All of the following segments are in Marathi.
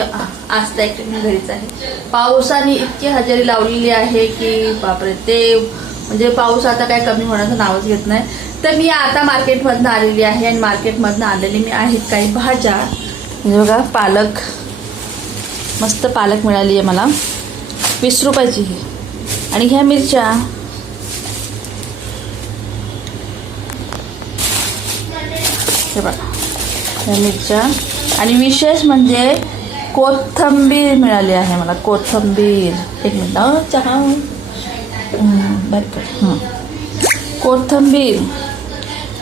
आज तर ॲक्च्युली मी घरीच आहे. पावसाने इतकी हजेरी लावलेली आहे की बापरे, ते म्हणजे पाऊस आता काय कमी होण्याचं नावच घेत नाही. तर मी आता मार्केटमधनं आलेली आहे आणि मार्केटमधनं आलेली मी आहेत काही भाज्या. म्हणजे बघा, पालक, मस्त पालक मिळाली आहे मला 20 रुपयाची. आणि ह्या मिरच्या, हे बघा ह्या मिरच्या. आणि विशेष म्हणजे कोथिंबीर मिळाली आहे मला, कोथिंबीर. एक मिनिट, चहा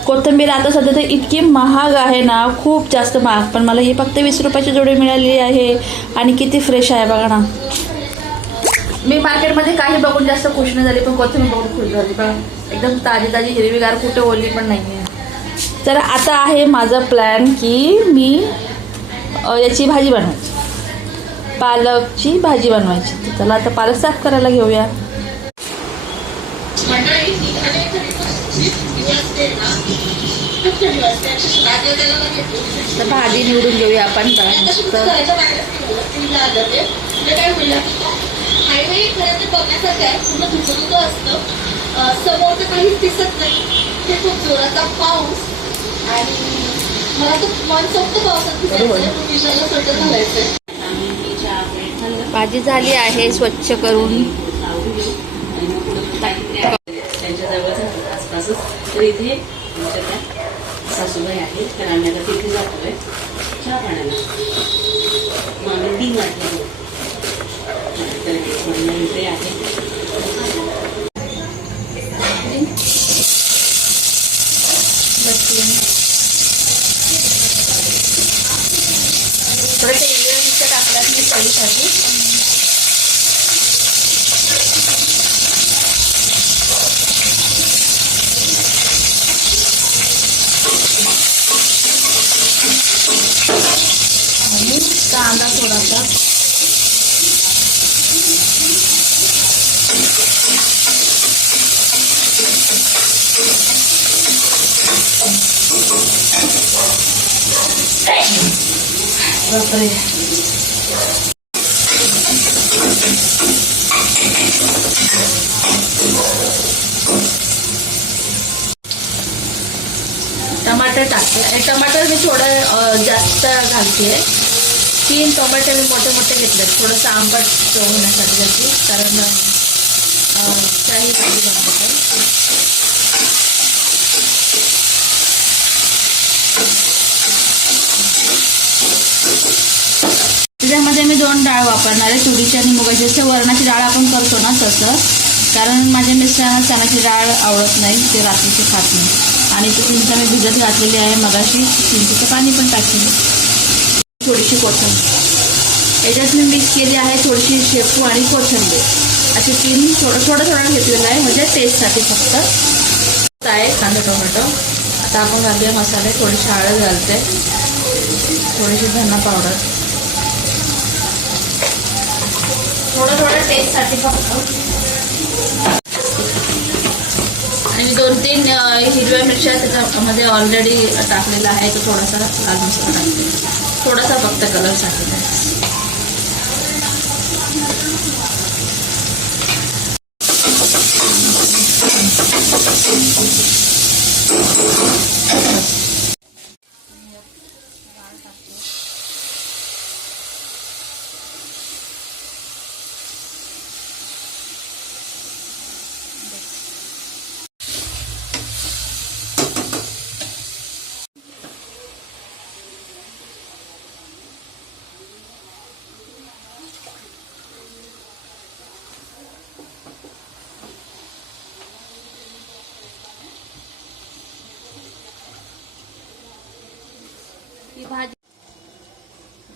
कोथिंबीर आता सध्या तर इतकी महाग आहे ना, खूप जास्त महाग. पण मला ही फक्त 20 रुपयाची जोडी मिळाली आहे आणि किती फ्रेश आहे बघा ना. मी मार्केटमध्ये काही बघून जास्त खुश नाही झाली, पण कोथिंबीर बघून खुश झाली. पण एकदम ताजी ताजी हिरवीगार, कुठे ओली पण नाही आहे. तर आता आहे माझा प्लॅन की मी याची भाजी बनवायची, पालकची भाजी बनवायची. तर चला आता पालक साफ करायला घेऊया. तर भाजी निवडून घेऊया आपण. हायवे खरं तर बघण्यासारखं आहे, पूर्ण धुकधुकं असतं, समोर तर काहीच दिसत नाही. ते खूप जोराचा पाऊस आणि मला तर मन सोबत पावसात फिरायचं, विशाला स्वेटर घालायचंय. भाजी झाली आहे स्वच्छ करून. त्यांच्याजवळच आसपासच. तर इथे आमच्या त्या सासूबाई आहेत, तर आम्ही आता तिथे जातोय चहा पाण्याला. मग आम्ही 3 वाजता तर इथे आहे. थोडंसं इंग्रेडियंटच्या टाकल्यात मी चवीसाठी. आणि कांदा थोडासा. बापरे, टमाटर टाकते. टमाटर मी थोडं जास्त घालते. 3 टोमॅटो मी मोठे मोठे घेतले, थोडंसं आंबट होण्यासाठी त्याची, कारण काही भाजी बनवते. त्याच्यामध्ये मी 2 डाळ वापरणार आहे, तुरीची आणि मुगाची. जसं वरणाची डाळ आपण करतो ना तसं. कारण माझ्या मिस्टरांना चण्याची डाळ आवडत नाही, ते रात्रीचे खात नाही. आणि ती चिंच मी भिजत घातलेली आहे मगाशी, चिंचेचं पाणी पण टाकलेलं. थोडीशी कोथिंबीर याच्यात मी मिक्स केली आहे, थोडीशी शेपू आणि कोथिंबीर, असे 3 थोडं घेतलेलं आहे, म्हणजे टेस्टसाठी फक्त आहे. कांदा टोमॅटो. आता आपण घालूया मसाले. थोडीशी हळद घालते, थोडीशी धना पावडर, थोडं टेस्टसाठी फक्त. आणि मी 2-3 हिरव्या मिरच्या त्याच्यामध्ये ऑलरेडी टाकलेला आहे. तो थोडासा लाल मसाला टाकते, थोडासा फक्त कलरसाठी. भाजी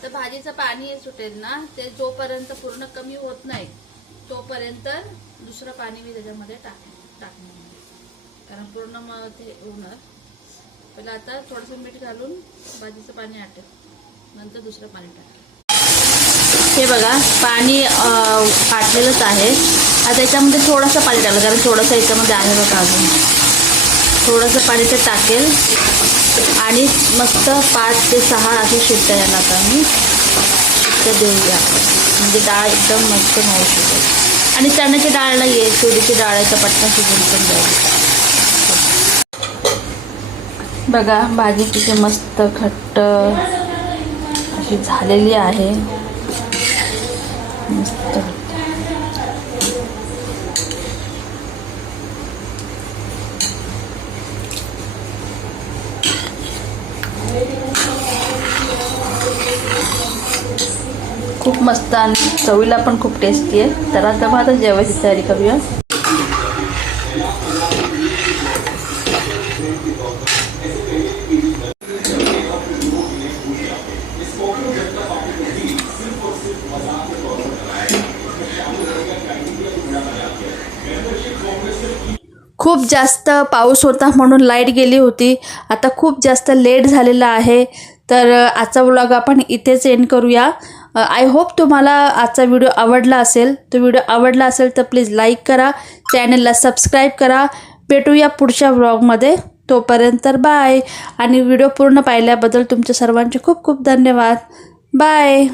तर भाजीचं पाणी सुटेल ना, ते जोपर्यंत पूर्ण कमी होत नाही तोपर्यंत दुसरं पाणी मी त्याच्यामध्ये टाकणार. कारण पूर्ण मग ते होणार. पहिला आता थोडंसं मीठ घालून भाजीचं पाणी आटेल, नंतर दुसरं पाणी टाकेल. हे बघा, पाणी आटलेलंच आहे. आता याच्यामध्ये थोडंसं पाणी टाकलं, कारण थोडंसं याच्यामध्ये आहे बघा अजून. थोडंसं पाणी ते टाकेल आणि मस्त 5 ते 6 असे शिट्ट्या यायला आता मी जास्त देऊया म्हणजे डाळ एकदम मस्त मऊ शिजेल. आणि चण्याची डाळ नाही आहे, तुरीची डाळ आहे, तर पटकन शिजून पण जाईल. बघा भाजी तिथे मस्त घट्ट अशी झालेली आहे. मस्त खूप मस्त आणि चवीला पण खूप टेस्टी आहे. तर आता मग आता जेवायची तयारी करूया. खूप जास्त पाऊस होता म्हणून लाईट गेली होती. आता खूप जास्त लेट झालेला आहे. तर आजचा व्लॉग आपण इथेच एंड करूया. आय होप तुम्हाला आजचा व्हिडिओ आवडला असेल. तो व्हिडिओ आवडला असेल तर प्लीज लाईक करा, चॅनलला सबस्क्राईब करा. भेटूया पुढच्या व्लॉगमध्ये. तोपर्यंत बाय. आणि व्हिडिओ पूर्ण पाहिल्याबद्दल तुमच्या सर्वांचे खूप खूप धन्यवाद. बाय.